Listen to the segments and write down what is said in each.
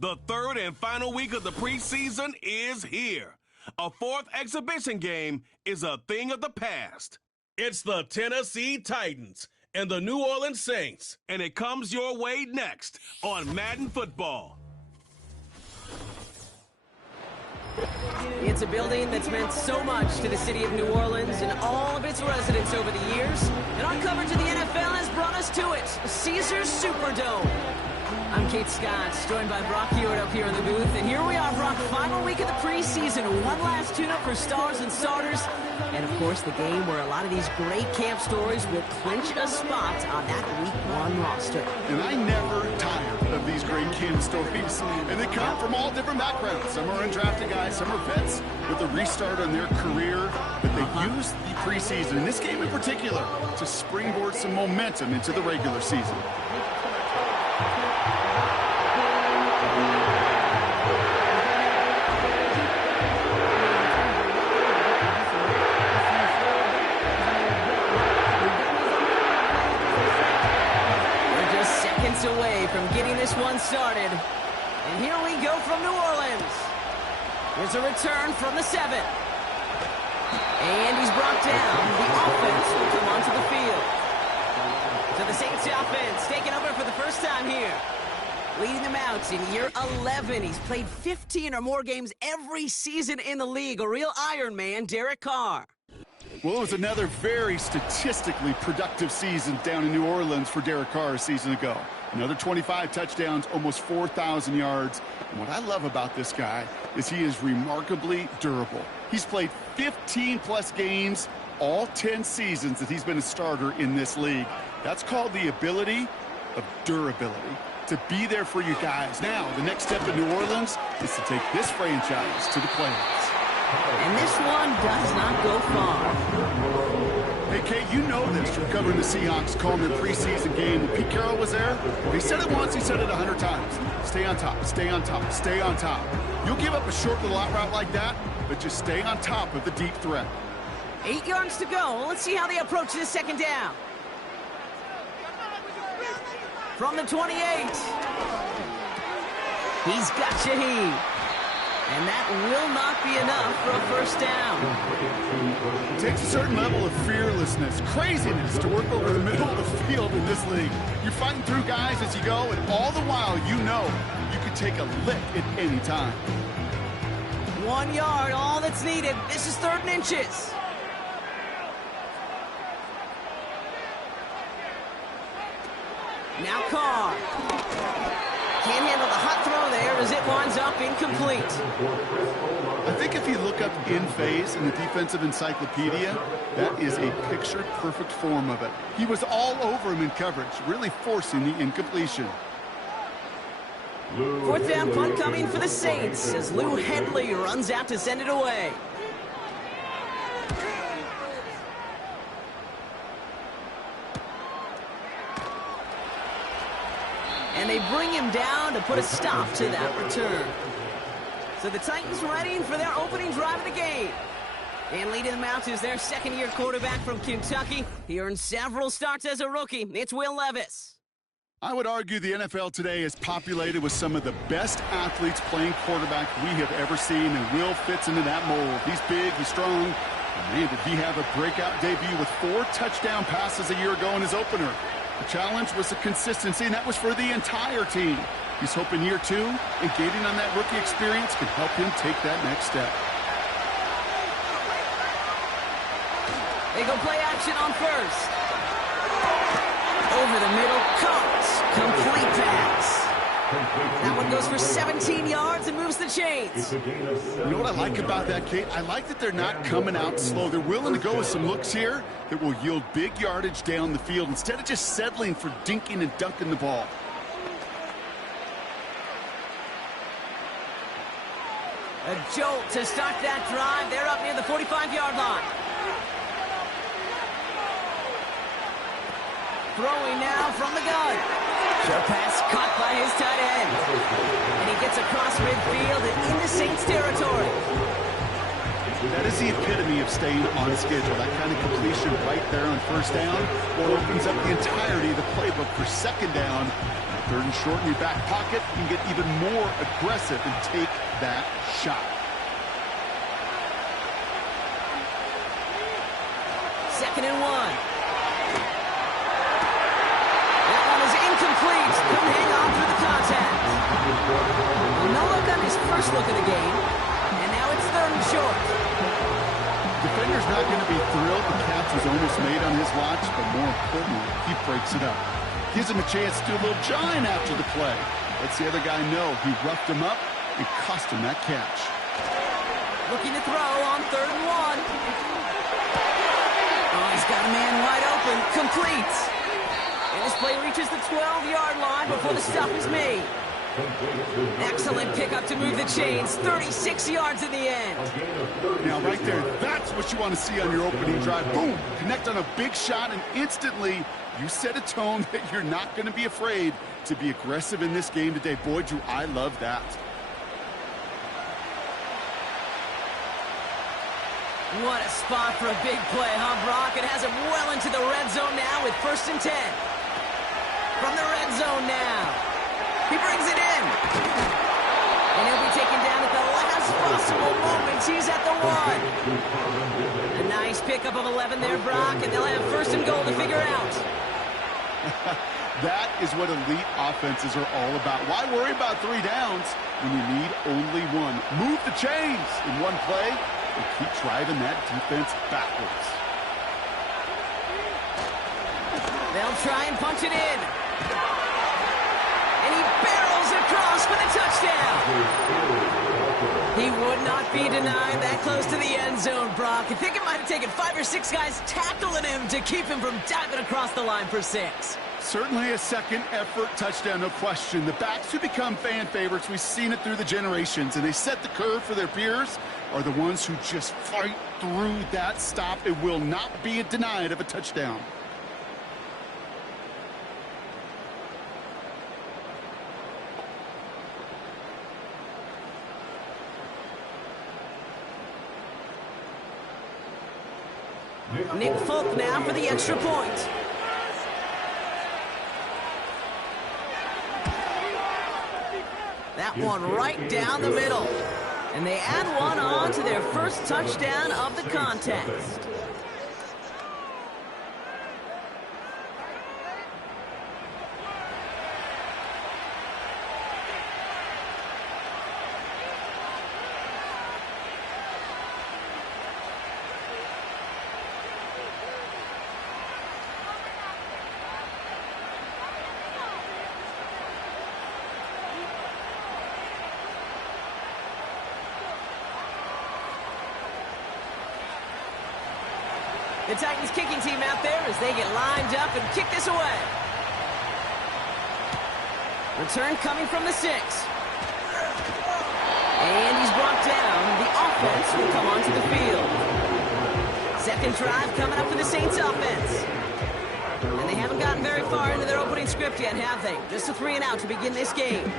The third and final week of the preseason is here. A fourth exhibition game is a thing of the past. It's the Tennessee Titans and the New Orleans Saints, and it comes your way next on Madden Football. It's a building that's meant so much to the city of New Orleans and all of its residents over the years. And our coverage of the NFL has brought us to it, Caesars Superdome. I'm Kate Scott, joined by Brock Hewitt up here in the booth. And here we are, Brock, final week of the preseason. One last tune-up for stars and starters. And, of course, the game where a lot of these great camp stories will clinch a spot on that Week 1 roster. And I never tire of these great camp stories. And they come from all different backgrounds. Some are undrafted guys, some are vets with a restart on their career. But they use the preseason, in this game in particular, to springboard some momentum into the regular season. Away from getting this one started. And here we go from New Orleans. Here's a return from the 7. And he's brought down. The offense will come onto the field. So the Saints offense taking over for the first time here. Leading them out in year 11. He's played 15 or more games every season in the league. A real Iron Man, Derek Carr. Well, it was another very statistically productive season down in New Orleans for Derek Carr a season ago. Another 25 touchdowns, almost 4,000 yards. And what I love about this guy is he is remarkably durable. He's played 15-plus games, all 10 seasons that he's been a starter in this league. That's called the ability of durability, to be there for you guys. Now, the next step in New Orleans is to take this franchise to the playoffs. And this one does not go far. Hey, Kate, you know this from covering the Seahawks, calling their preseason game. When Pete Carroll was there, he said it once, he said it 100 times. Stay on top, stay on top, stay on top. You'll give up a short little out route like that, but just stay on top of the deep threat. 8 yards to go. Let's see how they approach this second down. From the 28. He's got Shaheed. And that will not be enough for a first down. It takes a certain level of fearlessness, craziness to work over the middle of the field in this league. You're fighting through guys as you go, and all the while you know you can take a lick at any time. 1 yard, all that's needed. This is 3rd and inches. Now Carr. Can't handle the hot throw there as it winds up incomplete. I think if you look up in phase in the defensive encyclopedia, that is a picture-perfect form of it. He was all over him in coverage, really forcing the incompletion. 4th down punt coming for the Saints as Lou Hedley runs out to send it away. And they bring him down to put a stop to that return. So the Titans ready for their opening drive of the game. And leading them out is their 2nd-year quarterback from Kentucky. He earned several starts as a rookie. It's Will Levis. I would argue the NFL today is populated with some of the best athletes playing quarterback we have ever seen, and Will fits into that mold. He's big, he's strong. And man, did he have a breakout debut with 4 touchdown passes a year ago in his opener. The challenge was the consistency, and that was for the entire team. He's hoping year 2 and gaining on that rookie experience can help him take that next step. They go play action on first. Over the middle, Coates. Complete pass. That one goes for 17 yards and moves the chains. You know what I like about that, Kate? I like that they're not coming out slow. They're willing to go with some looks here that will yield big yardage down the field instead of just settling for dinking and dunking the ball. A jolt to start that drive. They're up near the 45-yard line. Throwing now from the gun. Short pass caught by his tight end. And he gets across midfield and into Saints territory. That is the epitome of staying on schedule. That kind of completion right there on first down or opens up the entirety of the playbook for second down. Third and short in your back pocket. You can get even more aggressive and take that shot. Second and 1. That one is incomplete. Couldn't hang on through the contact. Well, no look on his first look of the game. And now it's third and short. Defender's not going to be thrilled the catch was almost made on his watch, but more importantly, he breaks it up. Gives him a chance to do a little jawing after the play. Lets the other guy know he roughed him up and cost him that catch. Looking to throw on third and 1. Oh, he's got a man wide open. Complete. And this play reaches the 12-yard line before the stop is made. Excellent pickup to move the chains. 36 yards in the end. Now, right there, that's what you want to see on your opening drive. Boom! Connect on a big shot, and instantly you set a tone that you're not going to be afraid to be aggressive in this game today. Boy, Drew, I love that. What a spot for a big play, huh, Brock? It has him well into the red zone now with 1st and 10. From the red zone now. He brings it in. And he'll be taken down at the last possible moment. He's at the 1. A nice pickup of 11 there, Brock, and they'll have 1st and goal to figure out. That is what elite offenses are all about. Why worry about 3 downs when you need only 1? Move the chains in one play and keep driving that defense backwards. They'll try and punch it in. And he barrels across for the touchdown. He would not be denied that close to the end zone, Brock. I think it might have taken 5 or 6 guys tackling him to keep him from diving across the line for 6. Certainly a second effort touchdown, no question. The backs who become fan favorites, we've seen it through the generations, and they set the curve for their peers, are the ones who just fight through that stop. It will not be denied of a touchdown. Nick Folk now for the extra point. That one right down the middle. And they add one on to their first touchdown of the contest. The Titans kicking team out there as they get lined up and kick this away. Return coming from the 6. And he's brought down. The offense will come onto the field. Second drive coming up for the Saints offense. And they haven't gotten very far into their opening script yet, have they? Just a 3 and out to begin this game.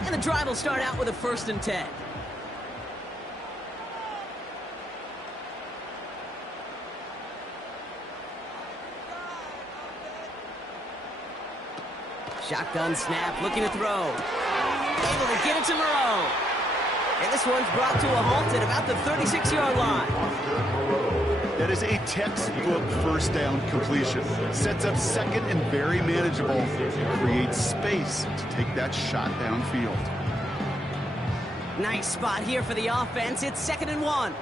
And the drive will start out with a 1st and 10. Shotgun snap, looking to throw. Able to get it to Moreau. And this one's brought to a halt at about the 36-yard line. That is a textbook first down completion. Sets up second and very manageable. Creates space to take that shot downfield. Nice spot here for the offense. It's 2nd and 1.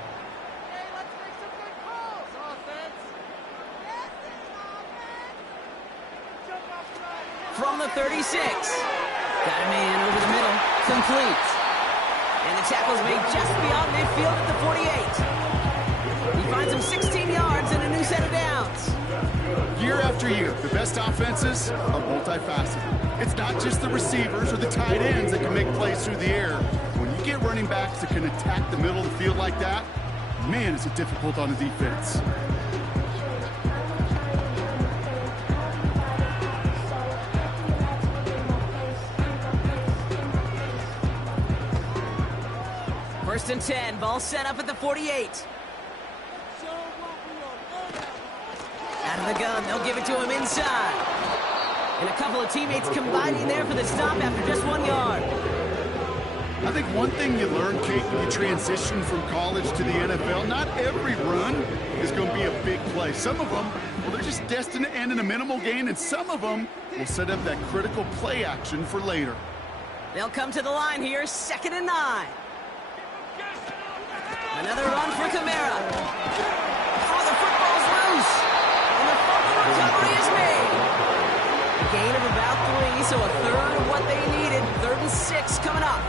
From the 36. Got a man over the middle. Complete. And the tackle's made just beyond midfield at the 48. He finds him 16 yards and a new set of downs. Year after year, the best offenses are multifaceted. It's not just the receivers or the tight ends that can make plays through the air. When you get running backs that can attack the middle of the field like that, man, is it difficult on the defense. First and 10. Ball set up at the 48. Out of the gun. They'll give it to him inside. And a couple of teammates combining there for the stop after just 1 yard. I think one thing you learn, Kate, when you transition from college to the NFL, not every run is going to be a big play. Some of them, well, they're just destined to end in a minimal gain, and some of them will set up that critical play action for later. They'll come to the line here, 2nd and 9. Another run for Kamara. Oh, the football's loose. And the fumble recovery is made. A gain of about 3, so a third of what they needed. 3rd and 6 coming up.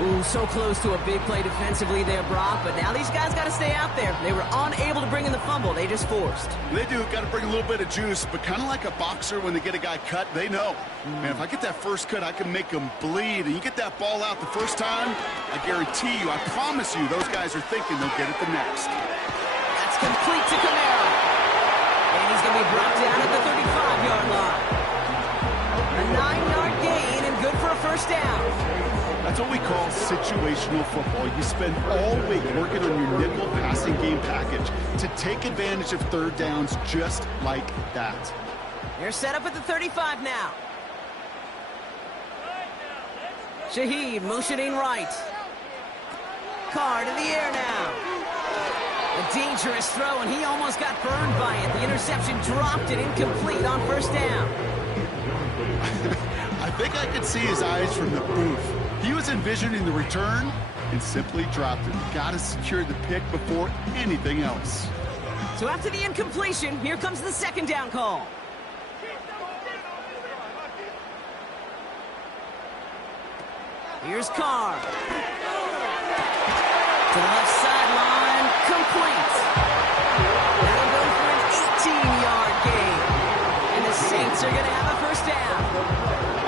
Ooh, so close to a big play defensively there, Brock, but now these guys got to stay out there. They were unable to bring in the fumble. They just forced. They do. Got to bring a little bit of juice, but kind of like a boxer when they get a guy cut, they know. Man, if I get that first cut, I can make him bleed. And you get that ball out the first time, I guarantee you, I promise you, those guys are thinking they'll get it the next. That's complete to Kamara. And he's going to be brought down at the 35-yard line. A 9-yard gain and good for a first down. That's what we call situational football. You spend all week working on your nickel passing game package to take advantage of third downs just like that. They're set up at the 35 now. Shaheed motioning right. Carr to the air now. A dangerous throw, and he almost got burned by it. The interception dropped it incomplete on first down. I think I could see his eyes from the booth. He was envisioning the return and simply dropped it. Got to secure the pick before anything else. So after the incompletion, here comes the 2nd down call. Here's Carr. To the left sideline, complete. That'll go for an 18-yard gain. And the Saints are going to have a first down.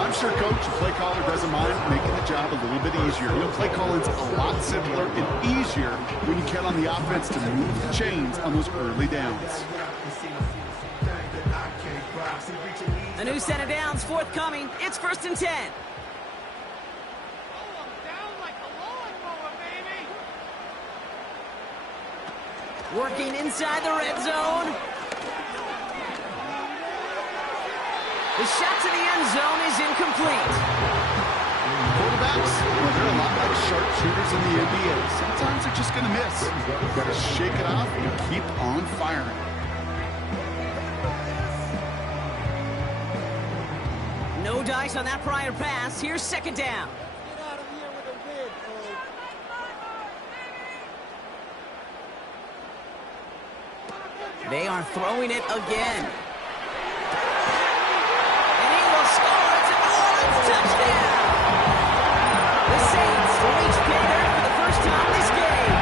I'm sure, Coach, the play caller doesn't mind making the job a little bit easier. You know, play calling's a lot simpler and easier when you count on the offense to move the chains on those early downs. A new set of downs forthcoming. It's 1st and 10. Working inside the red zone. The shot to the end zone is incomplete. Quarterbacks, well, they're a lot like sharpshooters in the NBA. Sometimes they're just going to miss. You've got to shake it off and keep on firing. No dice on that prior pass. Here's 2nd down. They are throwing it again. Touchdown! The Saints reach pay dirt for the first time this game.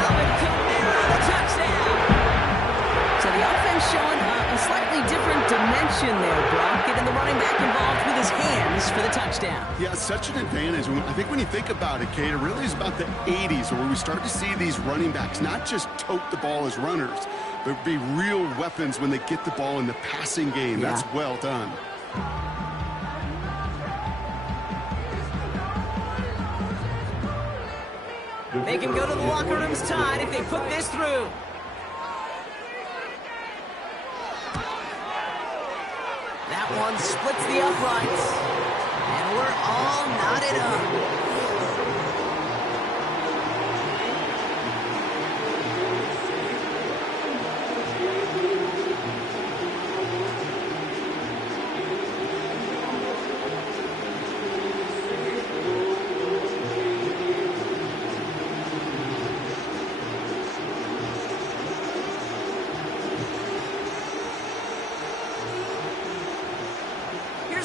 Alvin Kamara, the touchdown. So the offense showing a slightly different dimension there, Brock, getting the running back involved with his hands for the touchdown. Yeah, such an advantage. I think when you think about it, Kate, it really is about the 80s where we start to see these running backs not just tote the ball as runners, but be real weapons when they get the ball in the passing game. Yeah. That's well done. They can go to the locker rooms tied if they put this through. That one splits the uprights. And we're all knotted up.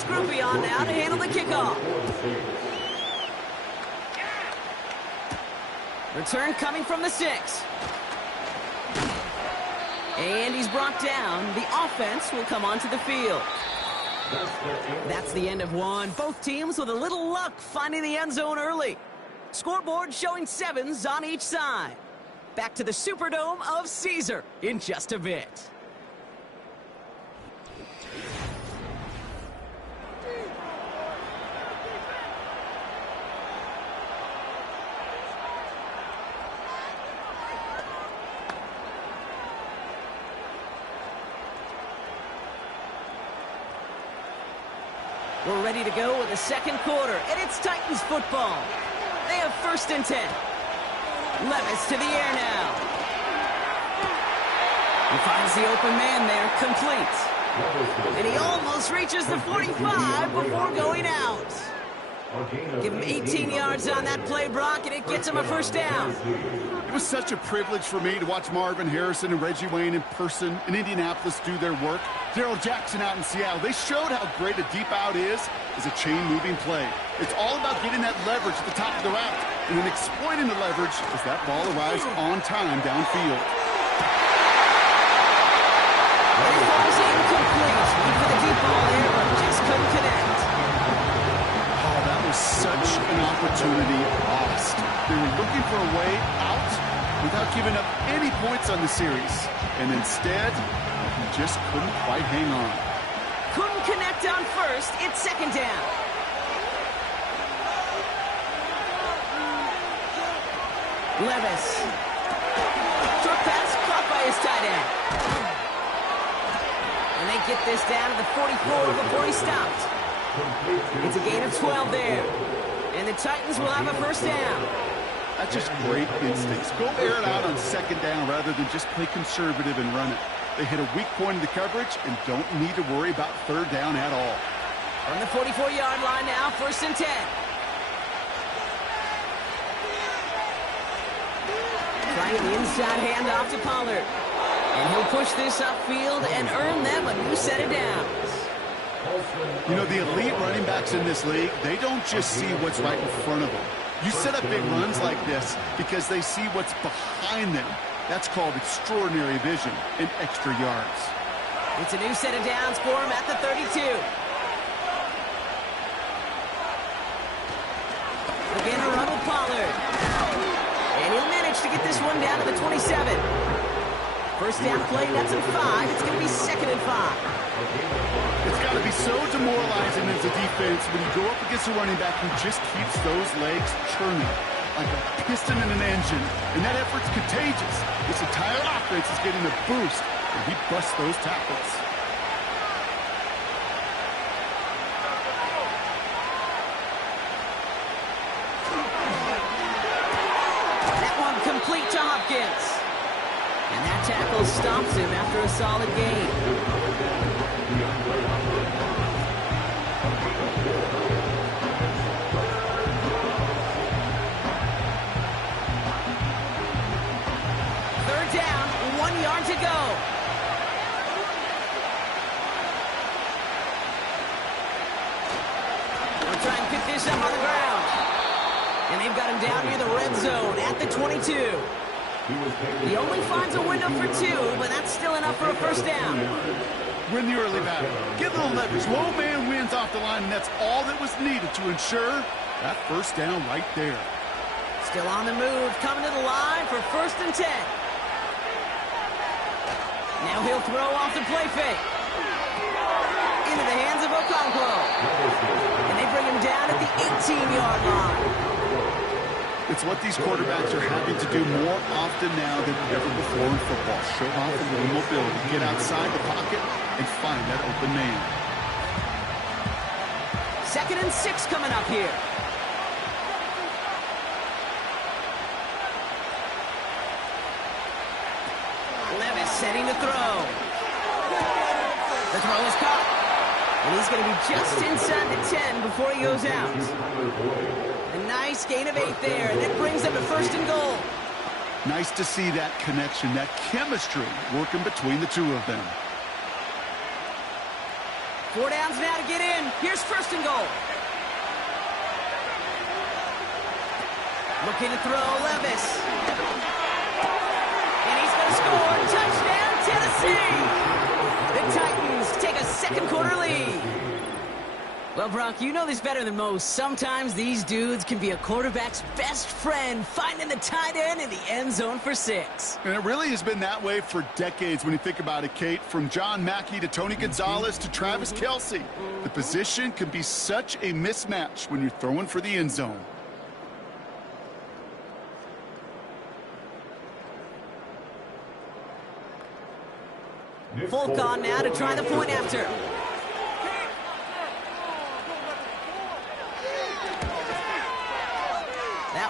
Groupie on now to handle the kickoff. Return coming from the 6. And he's brought down. The offense will come onto the field. That's the end of one. Both teams with a little luck finding the end zone early. Scoreboard showing 7s on each side. Back to the Superdome of Caesar in just a bit. We're ready to go with the second quarter, and it's Titans football. They have 1st and 10. Levis to the air now. He finds the open man there, complete. And he almost reaches the 45 before going out. Give him 18 yards on that play, Brock, and it gets him a 1st down. It was such a privilege for me to watch Marvin Harrison and Reggie Wayne in person in Indianapolis do their work. Darrell Jackson out in Seattle, they showed how great a deep out is as a chain-moving play. It's all about getting that leverage at the top of the route and then exploiting the leverage as that ball arrives on time downfield. And it falls incomplete. Went for the deep ball there, but just couldn't connect. Oh, that was such an opportunity lost. They were looking for a way out without giving up any points on the series. And instead, he just couldn't quite hang on. Couldn't connect on 1st. It's 2nd down. Levis. Short pass caught by his tight end. And they get this down to the 44 before he stopped. It's a gain of 12 there. And the Titans will have a 1st down. That's just great instincts. Go air it out on 2nd down rather than just play conservative and run it. They hit a weak point in the coverage and don't need to worry about 3rd down at all. From the 44-yard line now, 1st and 10. Trying the inside handoff to Pollard. And he'll push this upfield and earn them a new set of downs. You know, the elite running backs in this league, they don't just see what's right in front of them. You set up big runs like this because they see what's behind them. That's called extraordinary vision and extra yards. It's a new set of downs for him at the 32. Again, a run with Pollard. And he'll manage to get this one down to the 27. 1st down play, that's in 5. It's going to be 2nd and 5. It's got to be so demoralizing as a defense when you go up against a running back who just keeps those legs churning like a piston in an engine. And that effort's contagious. This entire offense is getting a boost, and he busts those tackles. That one complete to Hopkins. And that tackle stops him after a solid gain. Yard to go. They'll try and pick this up on the ground. And they've got him down near the red zone at the 22. He only finds a window for 2, but that's still enough for a 1st down. Win the early battle. Get a little leverage. Low man wins off the line, and that's all that was needed to ensure that 1st down right there. Still on the move, coming to the line for 1st and 10. Now he'll throw off the play fake. Into the hands of Okonkwo. And they bring him down at the 18-yard line. It's what these quarterbacks are having to do more often now than ever before in football. Show off a little mobility. Get outside the pocket and find that open man. 2nd and 6 coming up here. Levis setting to throw. The throw is caught. And he's going to be just inside the 10 before he goes out. A nice gain of 8 there, and that brings them to 1st and goal. Nice to see that connection, that chemistry working between the two of them. 4 downs now to get in. Here's 1st and goal. Looking to throw, Levis. And he's going to score. Touchdown, Tennessee. The Titans take a second quarter lead. Well, Brock, you know this better than most. Sometimes these dudes can be a quarterback's best friend, finding the tight end in the end zone for 6. And it really has been that way for decades when you think about it, Kate. From John Mackey to Tony Gonzalez to Travis Kelce. The position can be such a mismatch when you're throwing for the end zone. Folk on now to try the point after.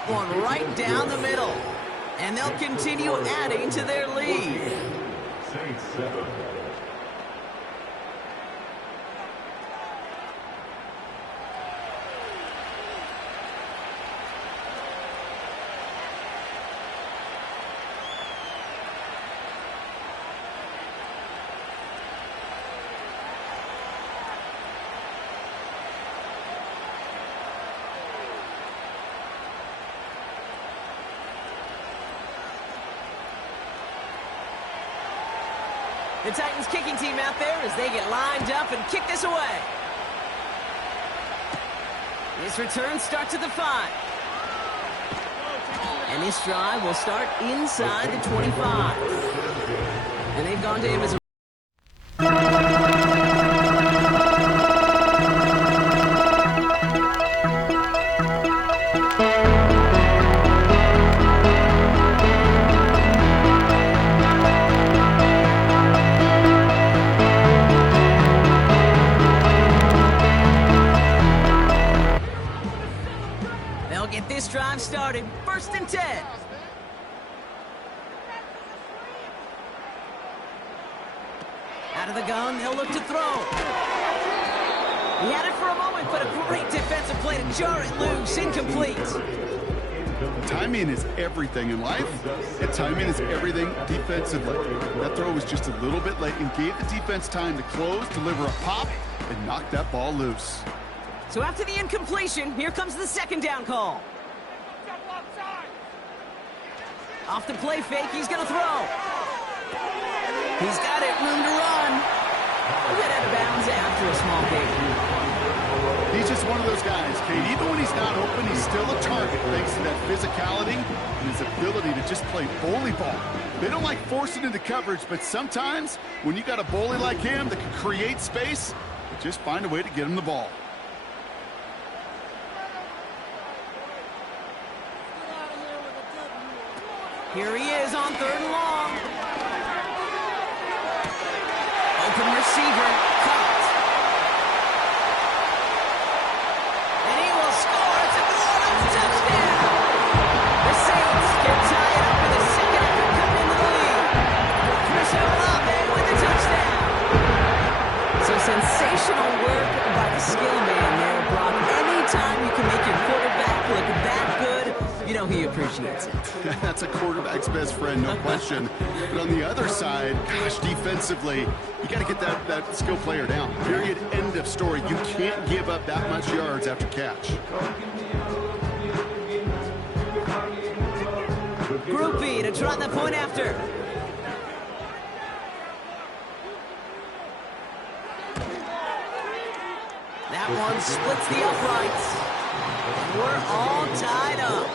one right down the middle. And they'll continue adding to their lead. Saints 7. The Titans kicking team out there as they get lined up and kick this away. This return starts at the 5. And this drive will start inside the 25. And they've gone to him as a drive started. 1st and 10. Out of the gun, they'll look to throw. He had it for a moment, but a great defensive play to jar it loose. Incomplete. Timing is everything in life, and timing is everything defensively. That throw was just a little bit late and gave the defense time to close, deliver a pop, and knock that ball loose. So after the incompletion, here comes the 2nd down call. Off the play fake, he's going to throw. He's got it, room to run. Get out of bounds after a small gain. He's just one of those guys, Kate. Even when he's not open, he's still a target thanks to that physicality and his ability to just play bully ball. They don't like forcing into coverage, but sometimes when you got a bully like him that can create space, just find a way to get him the ball. Here he is on 3rd and long. Open receiver, caught. And he will score. It's a blown-up touchdown. The Saints can tie it up with a 2nd after coming into the lead. Chris Olave with the touchdown. So sensational work by the skill man there, Brock. Anytime you can make your quarterback look that good, you know he appreciates it. That's a quarterback's best friend, no question. But on the other side, gosh, defensively, you got to get that skill player down. Period. End of story. You can't give up that much yards after catch. Group B to try the point after. That one splits the uprights. We're all tied up.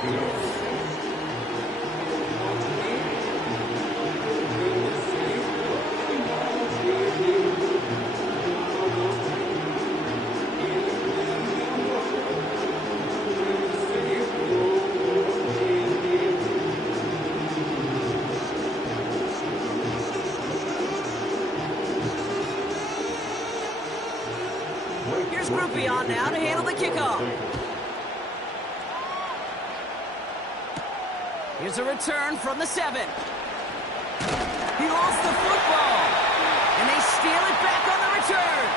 Here's Groupie on now to handle the kickoff. Here's a return from the 7. He lost the football, and they steal it back on the return.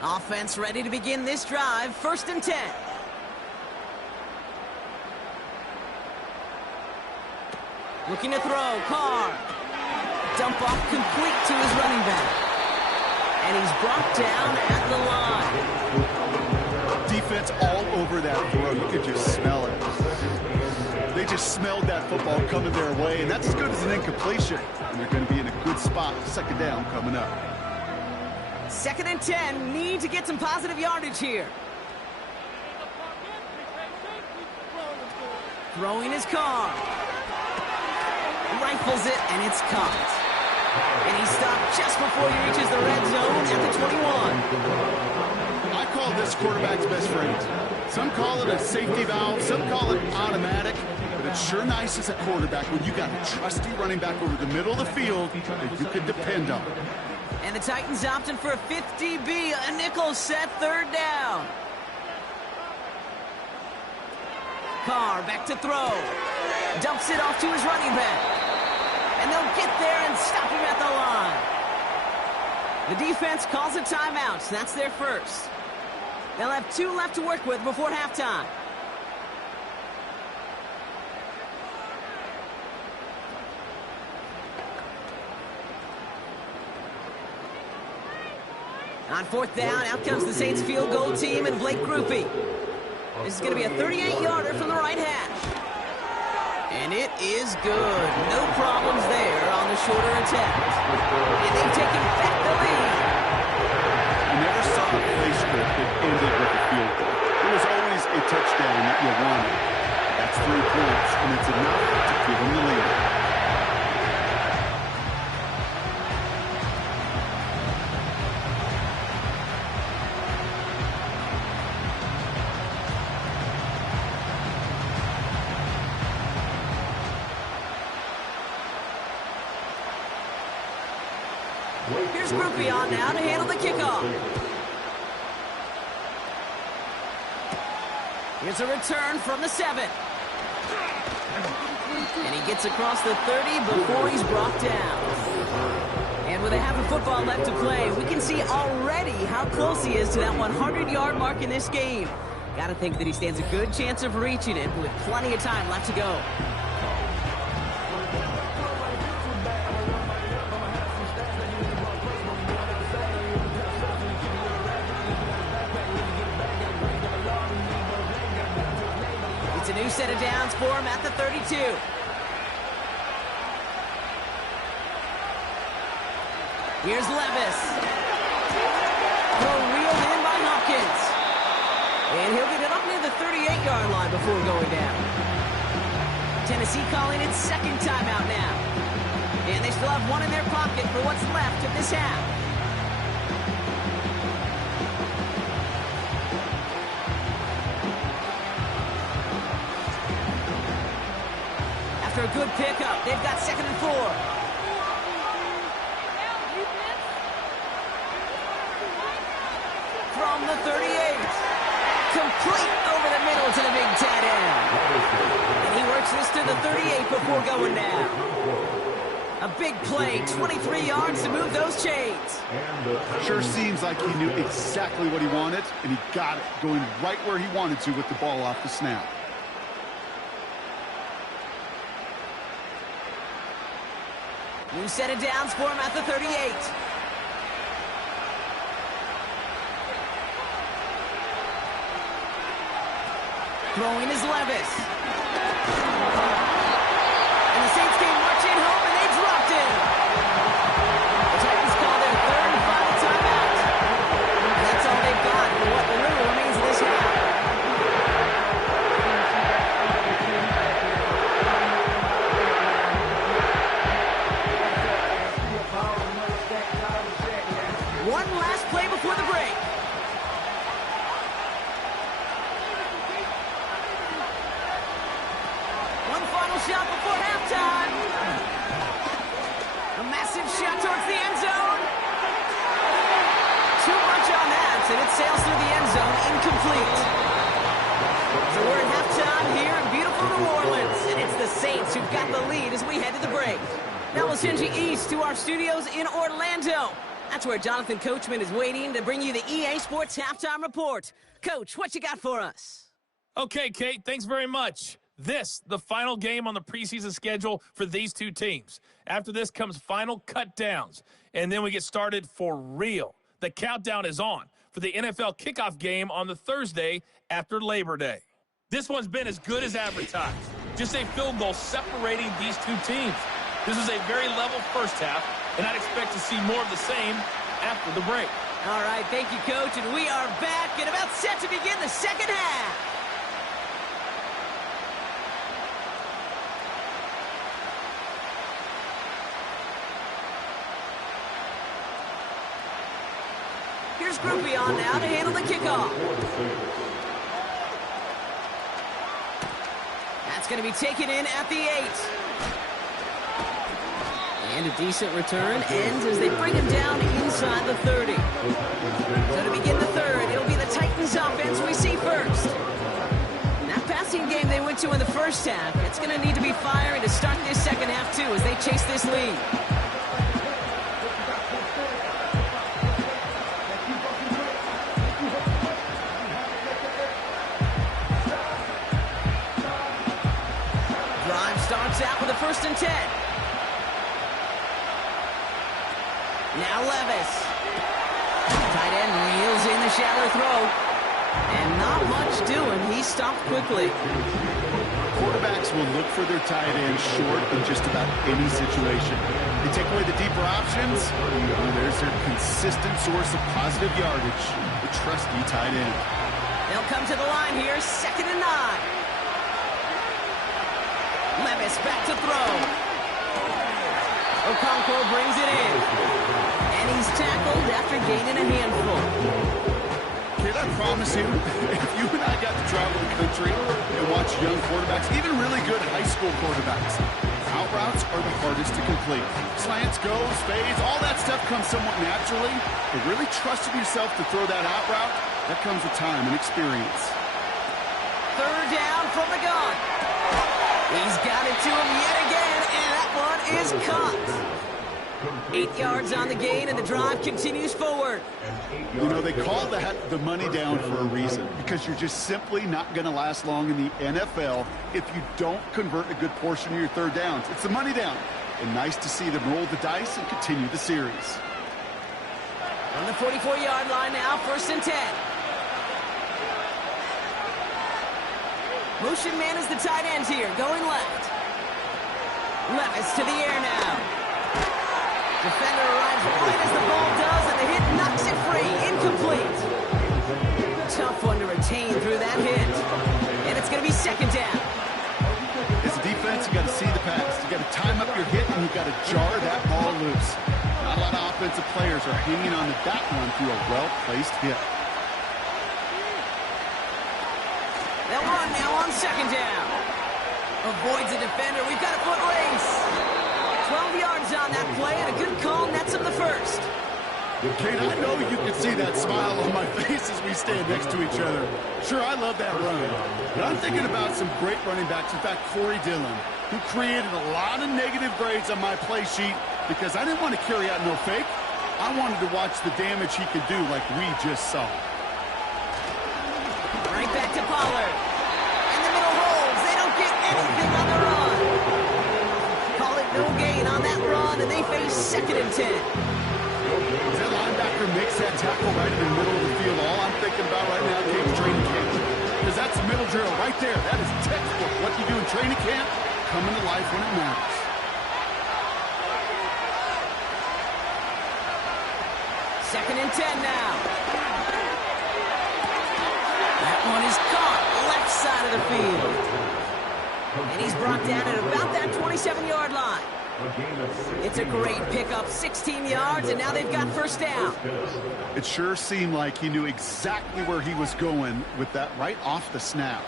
Offense ready to begin this drive. 1st and 10. Looking to throw. Carr. Dump off complete to his running back. And he's brought down at the line. Defense all over that throw. You could just smell it. They just smelled that football coming their way, and that's as good as an incompletion. And they're going to be in a good spot. 2nd down coming up. 2nd and 10, need to get some positive yardage here. Throwing his car. Rifles it, and it's caught. And he stopped just before he reaches the red zone at the 21. I call this quarterback's best friend. Some call it a safety valve, some call it automatic, but it's sure nice as a quarterback when you got a trusty running back over the middle of the field that you can depend on. And the Titans opting for a 50B, a nickel set, third down. Carr back to throw. Dumps it off to his running back. And they'll get there and stop him at the line. The defense calls a timeout. So that's their first. They'll have 2 left to work with before halftime. On fourth down, out comes the Saints field goal team and Blake Grupe. This is going to be a 38-yarder from the right hash. And it is good. No problems there on the shorter attempt. And they've taken back the lead. I never saw a play script that ended with a field goal. It was always a touchdown that you wanted. That's 3 points, and it's enough to give them the lead. Here's Grupe on now to handle the kickoff. Here's a return from the 7. And he gets across the 30 before he's brought down. And with a half a football left to play, we can see already how close he is to that 100-yard mark in this game. Gotta think that he stands a good chance of reaching it with plenty of time left to go. It's a new set of downs for him at the 32. Here's Levis. Throw reeled in by Hopkins. And he'll get it up near the 38-yard line before going down. Tennessee calling its second timeout now. And they still have 1 in their pocket for what's left of this half. After a good pickup, they've got 2nd and 4. From the 38. Complete over the middle to the big tight end. And he works this to the 38 before going down. A big play, 23 yards to move those chains. Sure seems like he knew exactly what he wanted, and he got it, going right where he wanted to with the ball off the snap. New set of downs for him at the 38. Throwing is Levis. And the Saints came marching home, and they dropped it. The Titans call their 3rd and final timeout. And that's all they've got for what little remains of this half. One last play before the break. One final shot before halftime. A massive shot towards the end zone. Too much on that, and it sails through the end zone, incomplete. So we're at halftime here in beautiful New Orleans, and it's the Saints who've got the lead as we head to the break. Now we'll send you east to our studios in Orlando. That's where Jonathan Coachman is waiting to bring you the EA Sports Halftime Report. Coach, what you got for us? Okay, Kate, thanks very much. This, the final game on the preseason schedule for these two teams. After this comes final cut downs, and then we get started for real. The countdown is on for the NFL kickoff game on the Thursday after Labor Day. This one's been as good as advertised. Just a field goal separating these two teams. This is a very level first half, and I'd expect to see more of the same after the break. All right, thank you, Coach, and we are back and about set to begin the second half. Here's Groupie on now to handle the kickoff. That's going to be taken in at the 8. And a decent return ends as they bring him down inside the 30. So to begin the third, it'll be the Titans offense we see first. That passing game they went to in the first half, it's going to need to be firing to start this second half too as they chase this lead. Drive starts out with a 1st and 10. Now Levis. Tight end reels in the shallow throw. And not much doing. He stopped quickly. Quarterbacks will look for their tight end short in just about any situation. They take away the deeper options. There's their consistent source of positive yardage. The trusty tight end. They'll come to the line here. 2nd and 9. Levis back to throw. Okonkwo brings it in. And he's tackled after gaining a handful. Kid, I promise you, if you and I got to travel the country and watch young quarterbacks, even really good high school quarterbacks, out routes are the hardest to complete. Slants, goes, fades, all that stuff comes somewhat naturally. But really trusting yourself to throw that out route, that comes with time and experience. 3rd down from the gun. He's got it to him yet again, and that one is caught. 8 yards on the gain, and the drive continues forward. You know, they call that the money down for a reason, because you're just simply not going to last long in the NFL if you don't convert a good portion of your 3rd downs. It's the money down, and nice to see them roll the dice and continue the series. On the 44-yard line now, 1st and 10. Motion man is the tight ends here, going left. Levis to the air now. Defender arrives right as the ball does, and the hit knocks it free. Incomplete. Tough one to retain through that hit. And it's going to be 2nd down. As a defense, you got to see the pass. You got to time up your hit, and you got to jar that ball loose. Not a lot of offensive players are hanging on to that one through a well-placed hit. They'll run now on 2nd down. Avoids a defender. We've got a foot race. 12 yards on that play, and a good call nets him the 1st. Kate, I know you can see that smile on my face as we stand next to each other. Sure, I love that run. But I'm thinking about some great running backs. In fact, Corey Dillon, who created a lot of negative grades on my play sheet because I didn't want to carry out no fake. I wanted to watch the damage he could do like we just saw. Right back to Pollard. And the middle holds. They don't get anything on the run. Call it no gain on that run, and they face 2nd and 10. As that linebacker makes that tackle right in the middle of the field, all I'm thinking about right now is training camp. Because that's a middle drill right there. That is textbook. What you do in training camp, coming to life when it matters. Second and 10 now. That one is caught left side of the field. And he's brought down at about that 27-yard line. It's a great pickup, 16 yards, and now they've got 1st down. It sure seemed like he knew exactly where he was going with that right off the snap.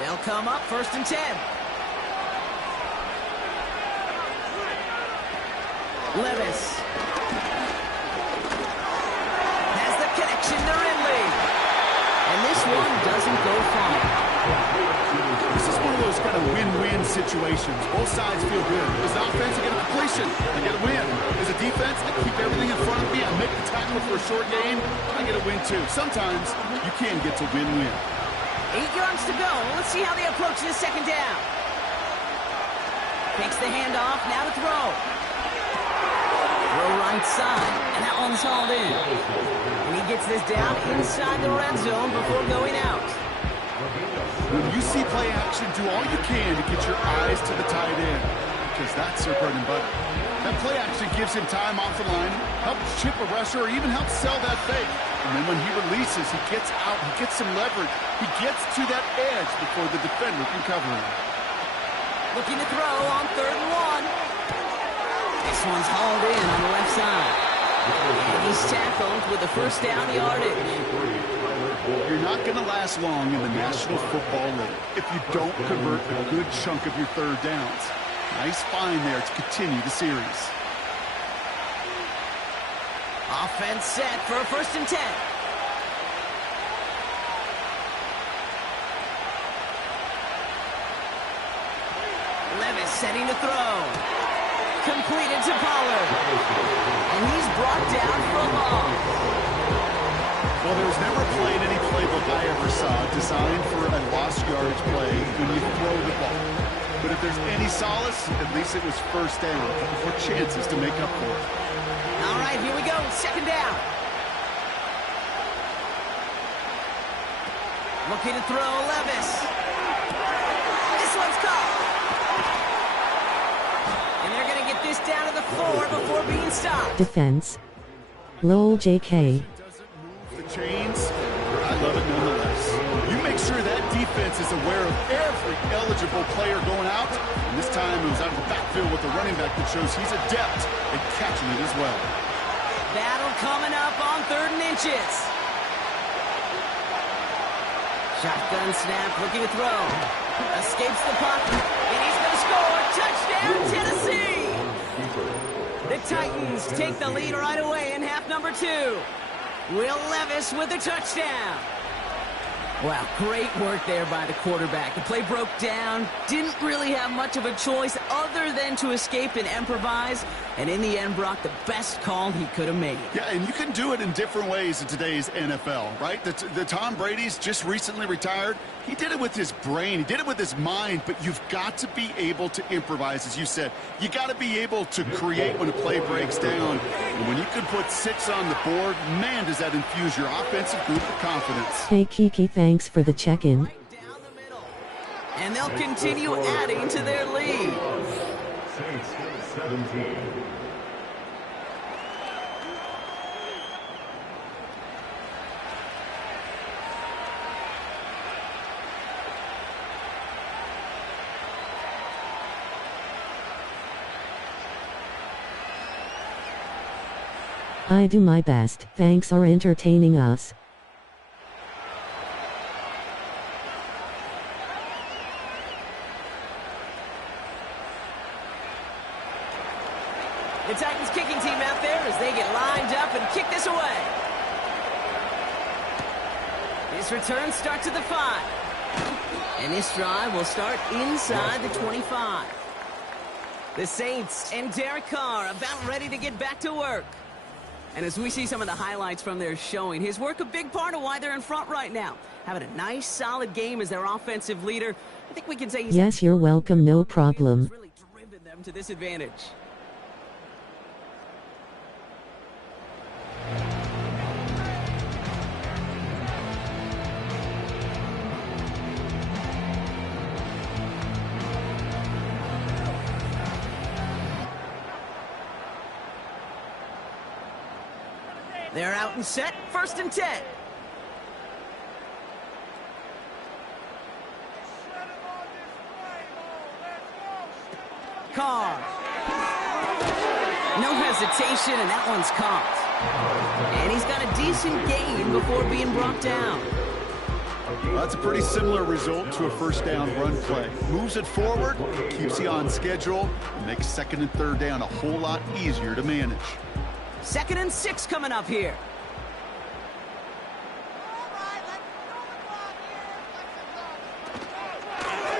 They'll come up 1st and 10. Levis. Has the connection to Ridley. And this one doesn't go far. This is one of those kind of win-win situations. Both sides feel good. As an offense, I get a completion. I get a win. As a defense, I keep everything in front of me. I make the tackle for a short gain. I get a win, too. Sometimes you can get to win-win. 8 yards to go. Let's see how they approach this 2nd down. Takes the handoff. Now to throw. Throw right side. And that one's hauled in. And he gets this down inside the red zone before going out. When you see play action, do all you can to get your eyes to the tight end, because that's their bread and butter. That play action gives him time off the line, helps chip a rusher, or even helps sell that fake. And then when he releases, he gets out, he gets some leverage. He gets to that edge before the defender can cover him. Looking to throw on 3rd and 1. This one's hauled in on the left side. And he's tackled with the first down yardage. You're not going to last long in the National Football League if you don't convert a good chunk of your third downs. Nice find there to continue the series. Offense set for a 1st and 10. Levis setting to throw. Completed to Pollard. And he's brought down for a loss. Well, there was never a play in any playbook I ever saw designed for a lost yardage play when you throw the ball. But if there's any solace, at least it was first down for chances to make up for it. All right, here we go. 2nd down. Looking to throw, Levis. This one's caught. And they're going to get this down to the 4 before being stopped. Defense. Lowell JK. The chains, I love it nonetheless. You make sure that defense is aware of every eligible player going out. And this time it was out of the backfield with the running back that shows he's adept at catching it as well. Battle coming up on 3rd and inches. Shotgun snap, looking to throw. Escapes the pocket, and he's going to score. Touchdown, Tennessee! The Titans take the lead right away in half number 2. Will Levis with the touchdown. Wow, great work there by the quarterback. The play broke down, didn't really have much of a choice other than to escape and improvise, and in the end brought the best call he could have made. Yeah, and you can do it in different ways in today's NFL, right? The Tom Brady's just recently retired. He did it with his brain. He did it with his mind, but you've got to be able to improvise, as you said. You got to be able to create when a play breaks down. And when you can put 6 on the board, man, does that infuse your offensive group with confidence. Hey Kiki, thanks for the check-in. Right down the middle. And they'll continue adding to their lead. Saints 17. I do my best. Thanks for entertaining us. The Titans kicking team out there as they get lined up and kick this away. This return starts at the 5. And this drive will start inside the 25. The Saints and Derek Carr about ready to get back to work. And as we see some of the highlights from their showing, his work a big part of why they're in front right now. Having a nice, solid game as their offensive leader. I think we can say he's... Yes, you're welcome, no problem. ...really driven them to this advantage. They're out and set, 1st and 10. Carr. No hesitation, and that one's caught. And he's got a decent gain before being brought down. Well, that's a pretty similar result to a first down run play. Moves it forward, keeps you on schedule, and makes 2nd and 3rd down a whole lot easier to manage. 2nd and 6 coming up here.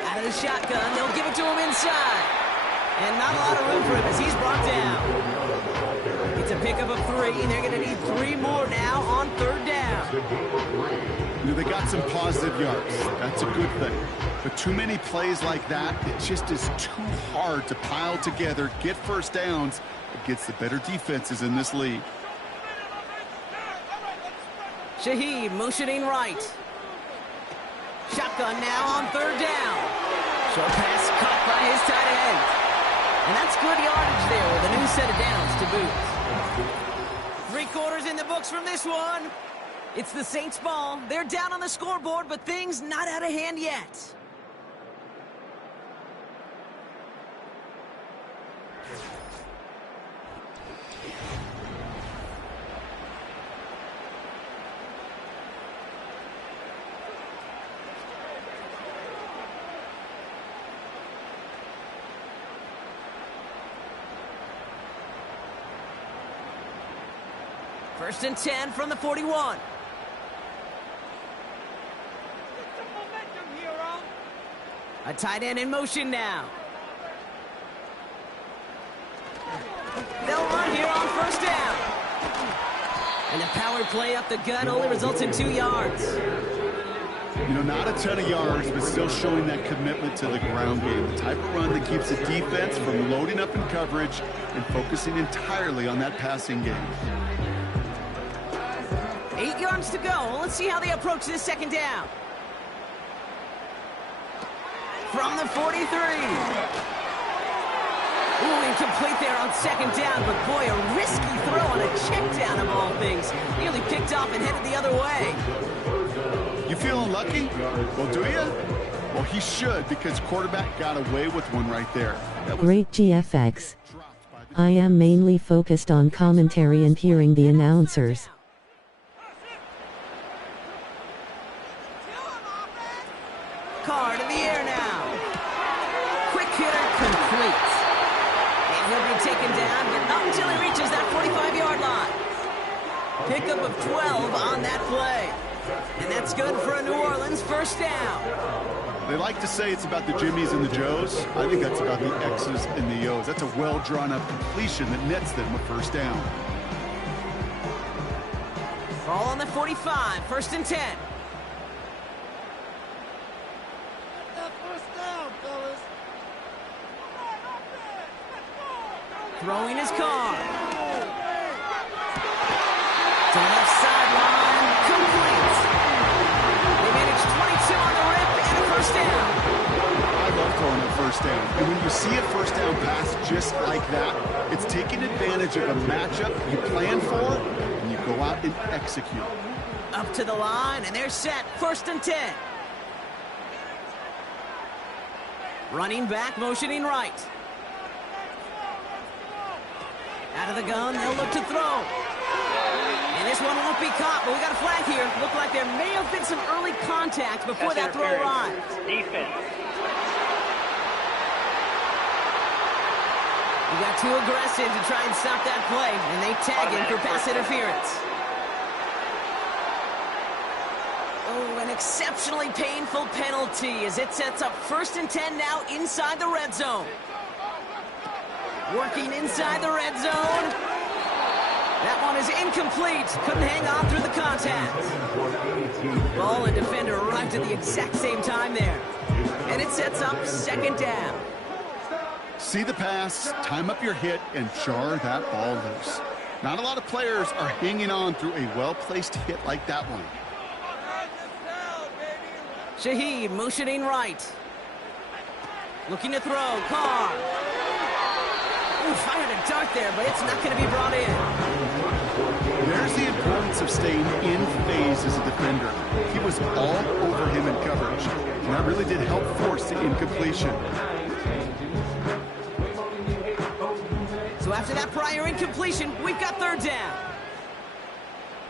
Out of the shotgun, they'll give it to him inside. And not a lot of room for him as he's brought down. It's a pickup of 3, and they're going to need 3 more now on 3rd down. You know, they got some positive yards. That's a good thing. But too many plays like that, it just is too hard to pile together, get first downs against the better defenses in this league. Shaheed motioning right. Shotgun now on 3rd down. Short pass caught by his tight end. And that's good yardage there with a new set of downs to boot. 3 quarters in the books from this one. It's the Saints ball. They're down on the scoreboard, but things not out of hand yet. First and 10 from the 41. A tight end in motion now. They'll run here on first down. And the power play up the gut only results in 2 yards. You know, not a ton of yards, but still showing that commitment to the ground game. The type of run that keeps the defense from loading up in coverage and focusing entirely on that passing game. 8 yards to go. Let's see how they approach this second down. From the 43. Ooh, incomplete there on second down, but boy, a risky throw on a check down of all things. Nearly picked off and headed the other way. You feeling lucky? Well, do you? Well, he should, because quarterback got away with one right there. Great GFX. I am mainly focused on commentary and hearing the announcers. Card in the air now. Quick hitter complete. And he'll be taken down, but not until he reaches that 45-yard line. Pickup of 12 on that play. And that's good for a New Orleans first down. They like to say it's about the Jimmies and the Joes. I think that's about the X's and the O's. That's a well-drawn-up completion that nets them a first down. Ball on the 45, first and 10. Throwing his car. To the left sideline, complete. They managed 22 on the rip and a first down. I love throwing a first down. And when you see a first down pass just like that, it's taking advantage of a matchup you plan for, and you go out and execute. Up to the line, and they're set. First and 10. Running back, motioning right. Out of the gun, they'll look to throw. And this one won't be caught, but we got a flag here. Looked like there may have been some early contact before that throw arrived. Defense. He got too aggressive to try and stop that play, and they tag him for pass interference. Oh, an exceptionally painful penalty as it sets up first and 10 now inside the red zone. Working inside the red zone. That one is incomplete. Couldn't hang on through the contact. Ball and defender arrived at the exact same time there. And it sets up second down. See the pass, time up your hit, and jar that ball loose. Not a lot of players are hanging on through a well-placed hit like that one. Shaheed motioning right. Looking to throw. Carr. Ooh, fired a dart there, but it's not going to be brought in. There's the importance of staying in phase as a defender. He was all over him in coverage, and that really did help force the incompletion. So after that prior incompletion, we've got third down.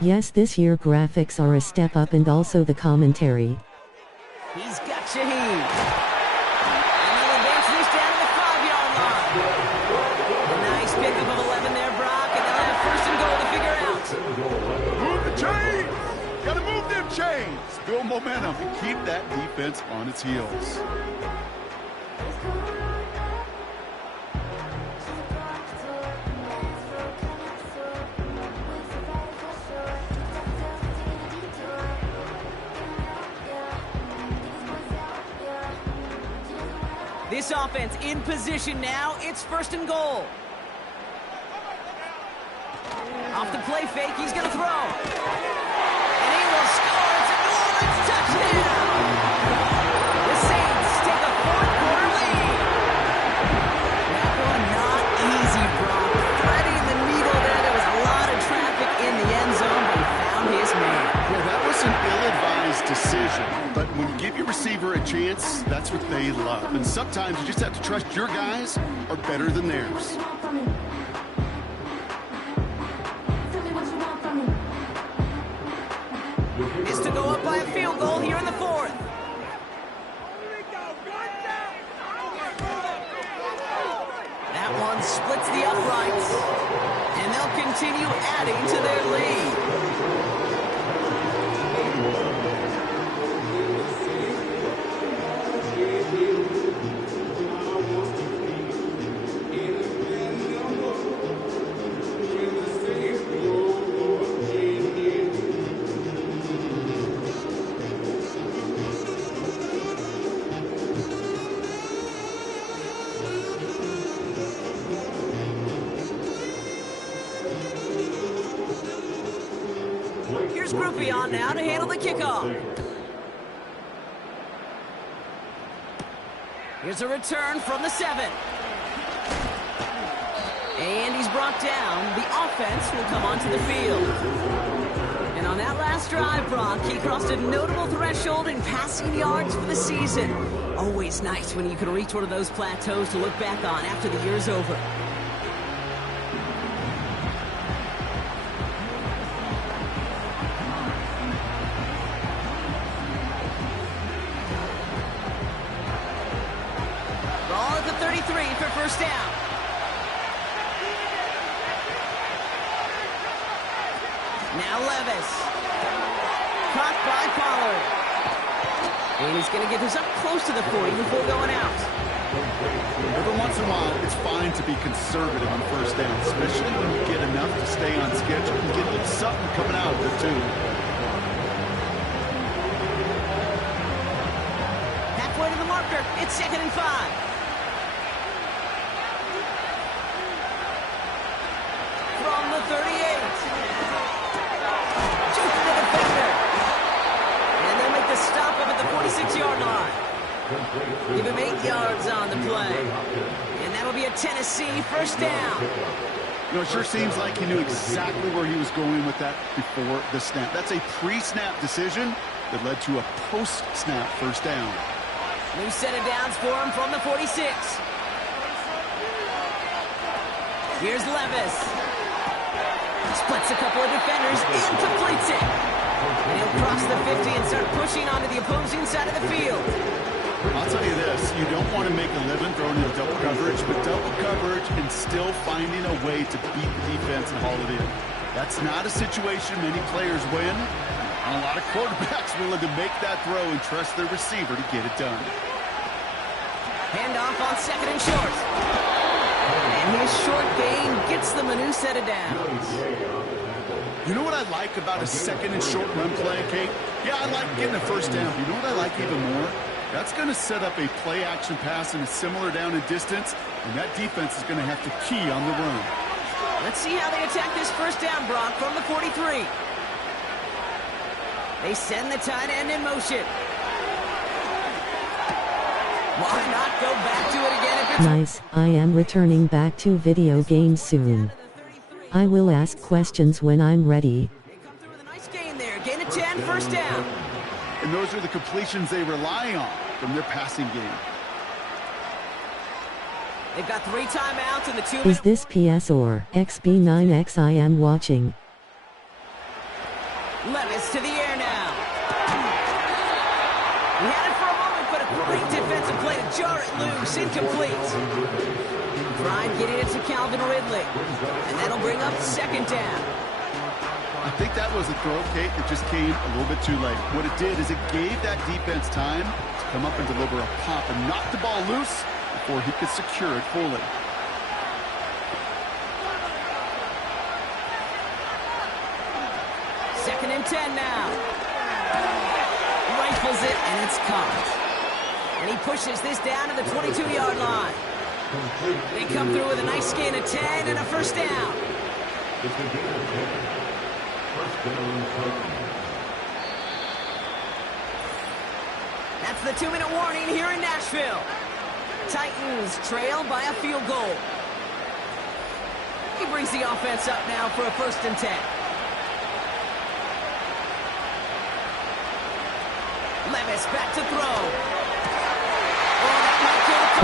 Yes, this year graphics are a step up and also the commentary. He's got Shaheed. And they'll advance this down to the 5-yard line. A nice pickup of 11 there, Brock, and they'll have first and goal to figure out. Move the chains! Gotta move them chains! Build momentum and keep that defense on its heels. This offense in position now. It's first and goal. Off the play fake, he's going to throw. And he will score. It's a New Orleans touchdown. The Saints take a fourth-quarter lead. That one not easy, Brock. Threading the needle there. There was a lot of traffic in the end zone, but he found his man. Yeah, that was an ill-advised decision, but when you give your receiver a chance, that's what they love. And sometimes you just have to trust your guys are better than theirs. Is to go up by a field goal here in the fourth. That one splits the uprights, and they'll continue adding to their lead. Here's Groupie on now to handle the kickoff. Here's a return from the 7. And he's brought down. The offense will come onto the field. And on that last drive, Brock, he crossed a notable threshold in passing yards for the season. Always nice when you can reach one of those plateaus to look back on after the year's over. Ball at the 33 for first down. Now Levis. Caught by Pollard. And he's going to get this up close to the 40 before going out. Every once in a while, it's fine to be conservative on first down, especially when you get enough to stay on schedule and get a little something coming out of it, too. Halfway to the marker. It's 2nd and 5. From the 38. Juking the defender. And they'll make the stop up at the 46-yard line. Give him 8 yards on the play. And that'll be a Tennessee first down. You know, it sure seems like he knew exactly where he was going with that before the snap. That's a pre-snap decision that led to a post-snap first down. New set of downs for him from the 46. Here's Levis. Splits a couple of defenders and completes it. And he'll cross the 50 and start pushing onto the opposing side of the field. I'll tell you this, you don't want to make a living throwing into double coverage, but double coverage and still finding a way to beat the defense and haul it in. That's not a situation many players win. And a lot of quarterbacks willing to make that throw and trust their receiver to get it done. Handoff on 2nd and short. And his short gain gets them a new set of downs. You know what I like about a 2nd and short run play, Kate? Yeah, I like getting a first down. You know what I like even more? That's going to set up a play-action pass in a similar down and distance, and that defense is going to have to key on the run. Let's see how they attack this first down, Brock, from the 43. They send the tight end in motion. Why not go back to it again if it's... Nice, I am returning back to video games soon. I will ask questions when I'm ready. They come through with a nice gain there. Gain of 10, first down. And those are the completions they rely on from their passing game. They've got 3 timeouts in the 2 Is minute... this PS or XB9X I am watching? Levis to the air now. He had it for a moment, but a great defensive play to jar it loose. Incomplete. Tried getting it to Calvin Ridley. And that'll bring up 2nd down. I think that was a throw, Kate, that just came a little bit too late. What it did is it gave that defense time to come up and deliver a pop and knock the ball loose before he could secure it fully. Second and 10 now. Rifles it, and it's caught. And he pushes this down to the 22-yard line. They come through with a nice gain of 10 and a first down. That's the 2-minute warning here in Nashville. Titans trail by a field goal. He brings the offense up now for a 1st and 10. Levis back to throw.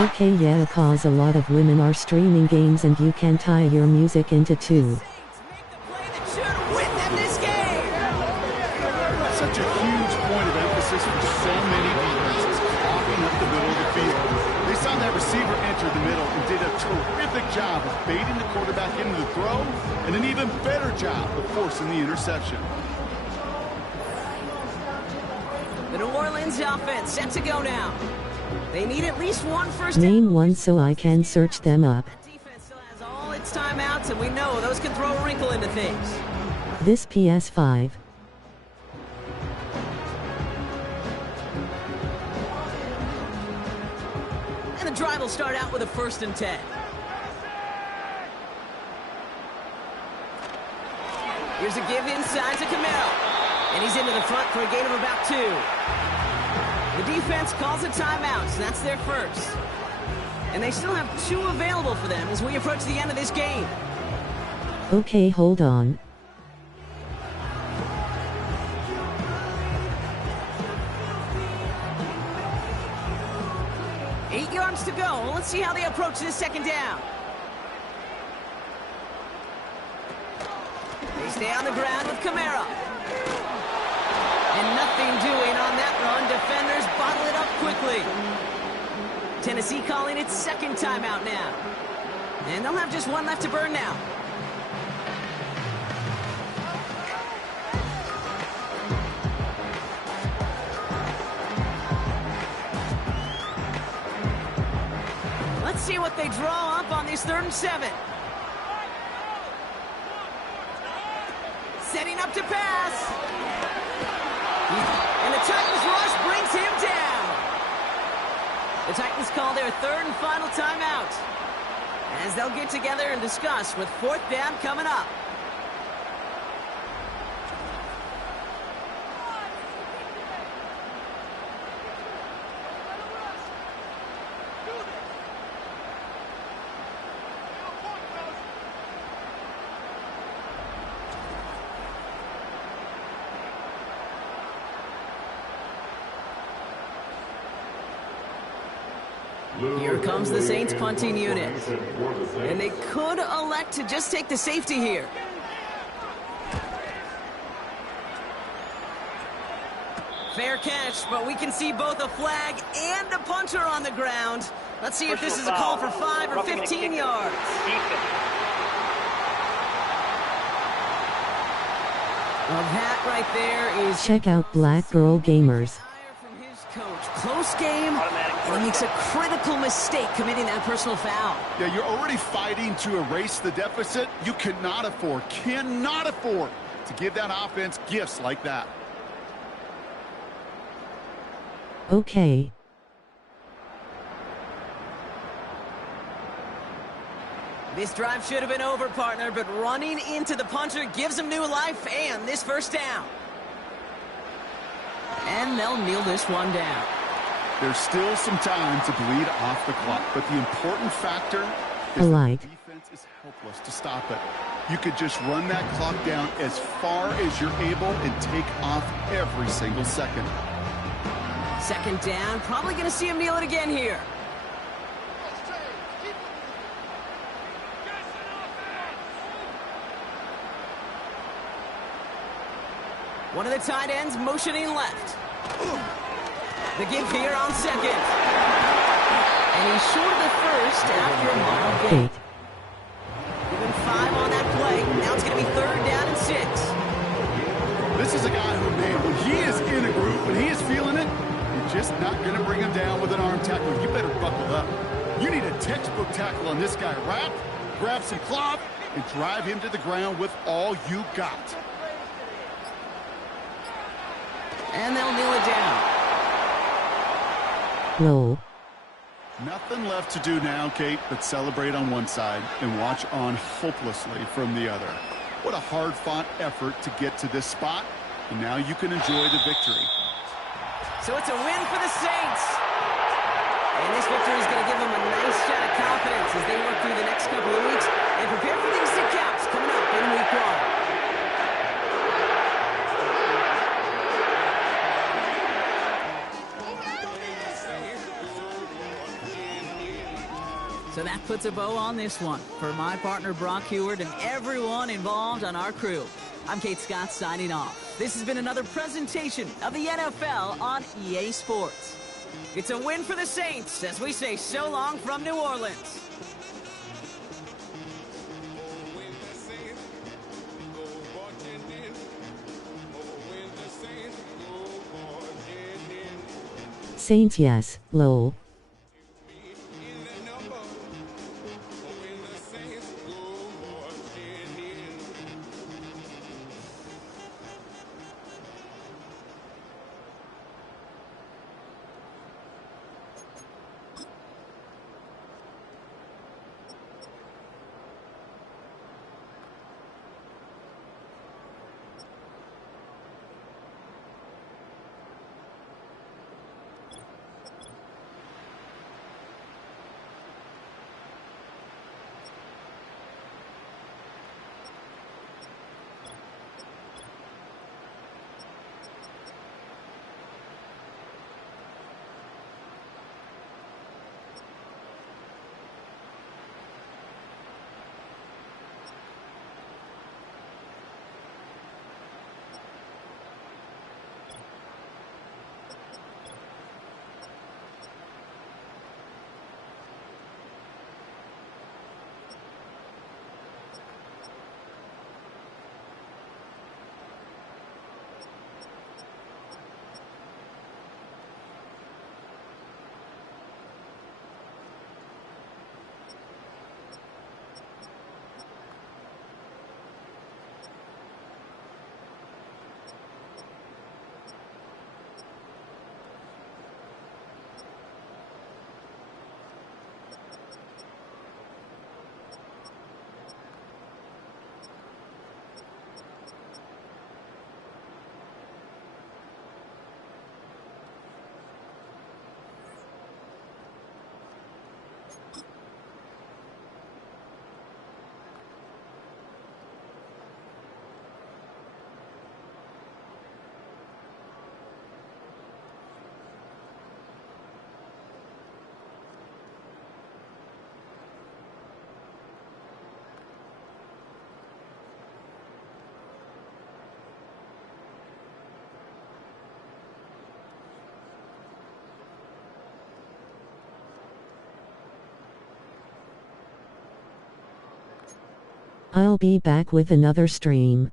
Okay, yeah, cause a lot of women are streaming games and you can tie your music into 2. Such a huge point of emphasis for so many defenses, clogging up the middle of the field. They saw that receiver enter the middle and did a terrific job of baiting the quarterback into the throw, and an even better job of forcing the interception. The New Orleans offense set to go now. They need at least one first Name down. one so I can search them up. The defense still has all its timeouts, and we know those can throw a wrinkle into things. This PS5. And the drive will start out with a 1st and 10. Here's a give inside to Camaro. And he's into the front for a gain of about 2. The defense calls a timeout, so that's their first. And they still have 2 available for them as we approach the end of this game. Okay, hold on. Eight yards to go. Let's see how they approach this second down. They stay on the ground with Kamara. And nothing doing on that run. Defenders bottle it up quickly. Tennessee calling its second timeout now. And they'll have just 1 left to burn now. Let's see what they draw up on this 3rd and 7. Setting up to pass. And the Titans rush brings him down. The Titans call their 3rd and final timeout, as they'll get together and discuss with 4th down coming up. Here comes the Saints punting unit. And they could elect to just take the safety here. Fair catch, but we can see both a flag and a punter on the ground. Let's see if this is a call for 5 or 15 yards. Well, that right there is... Check out Black Girl Gamers. From his coach. Close game, and he makes a critical mistake committing that personal foul. Yeah, you're already fighting to erase the deficit. You cannot afford to give that offense gifts like that. Okay. This drive should have been over, partner, but running into the punter gives him new life and this first down. And they'll kneel this one down. There's still some time to bleed off the clock, but the important factor is Alike. the defense is helpless to stop it. You could just run that clock down as far as you're able and take off every single second. Second down, probably going to see him kneel it again here. One of the tight ends motioning left. The give here on second. And he's short of the first after a mild gain. Give him 5 on that play. Now it's going to be 3rd down and 6. This is a guy who, man, when he is in a group, when he is feeling it, you're just not going to bring him down with an arm tackle. You better buckle up. You need a textbook tackle on this guy. Wrap, grab some cloth, and drive him to the ground with all you got. And they'll kneel it down. Lol. Nothing left to do now, Kate, but celebrate on one side and watch on hopelessly from the other. What a hard-fought effort to get to this spot, and now you can enjoy the victory. So it's a win for the Saints. And this victory is going to give them a nice shot of confidence as they work through the next couple of weeks and prepare for these 6 counts coming up in week 1. So that puts a bow on this one. For my partner Brock Heward and everyone involved on our crew, I'm Kate Scott signing off. This has been another presentation of the NFL on EA Sports. It's a win for the Saints as we say so long from New Orleans. Saints yes, lol. I'll be back with another stream.